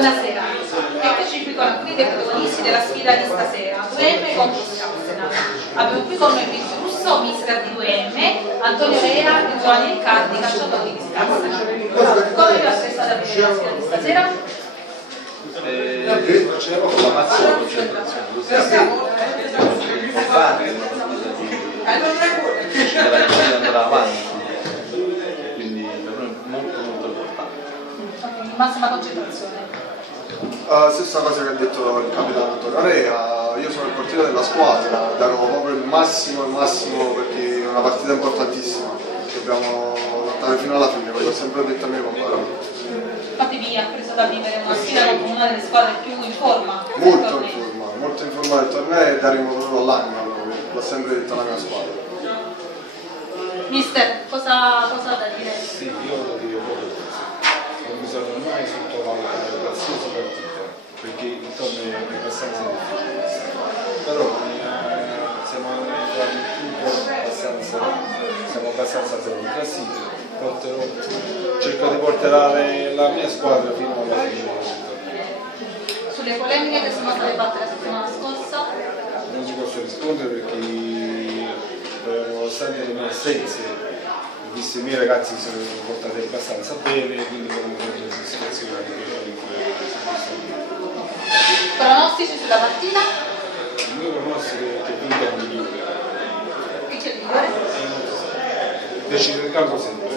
Buonasera, eccoci qui con alcuni dei protagonisti della sfida di stasera, 2M contro Strausenal. Abbiamo qui con noi Vincenzo Russo, mister di 2M, Antonio Rea e Giovanni Riccardi, calciatori di Strausenal. Come vi appresta la sfida di stasera? C'era poco la massima concentrazione, importante, deve andare avanti, quindi per noi è molto importante. Massima concentrazione. Stessa cosa che ha detto il capitano Antonio Rea, io sono il portiere della squadra, darò proprio il massimo perché è una partita importantissima, dobbiamo lottare fino alla fine, come ho sempre detto a mio compagno. Infatti vi ha preso da vivere una sfida con una delle squadre più in forma. Molto in forma del torneo e daremo proprio all'anima, l'ho sempre detto alla mia squadra. Mister, cosa ha da dire? Sì, io lo dico proprio così. Non bisogna mai sottovalutare qualsiasi partita, perché il torneo è abbastanza difficile. Però siamo abbastanza fermi in classifica. Cerco di portare la mia squadra fino alla fine del torneo. Sulle polemiche che sono state fatte la settimana scorsa? Non ci posso rispondere perché nonostante le mie assenze ho visto i miei ragazzi si sono comportati abbastanza bene, quindi come prendere le situazioni anche in Pronostici sulla partita? il mio pronostico è che vinca il migliore. Chi c'è il migliore? Decide il campo sempre,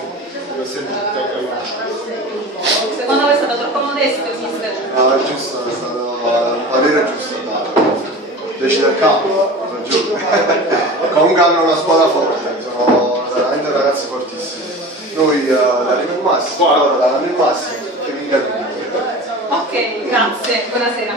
Secondo me è stato troppo modesto, mister? No, è giusto, è stato un parere giusto decide il campo, ragione. Comunque hanno una squadra forte, sono veramente ragazzi fortissimi. Noi daremo il massimo, loro daranno il massimo, che vinca il migliore. Ok, grazie, buonasera.